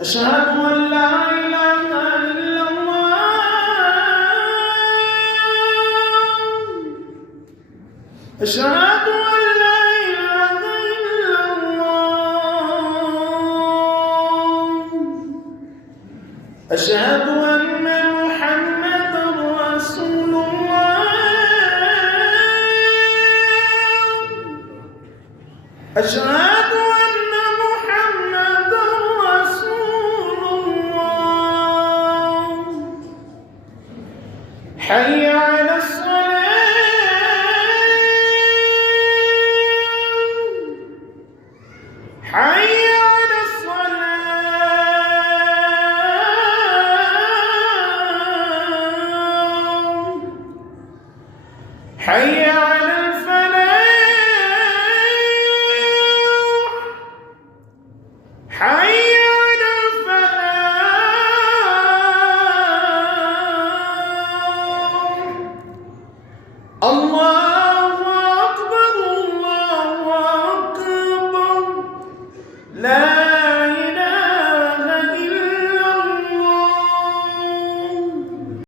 أشهد أن لا إله إلا الله أشهد أن لا إله إلا الله أشهد أن محمدا رسول الله أشهد أن محمدا رسول الله حي على الصلاة حي على الصلاة حي على الفلاح حي على الفلاح الله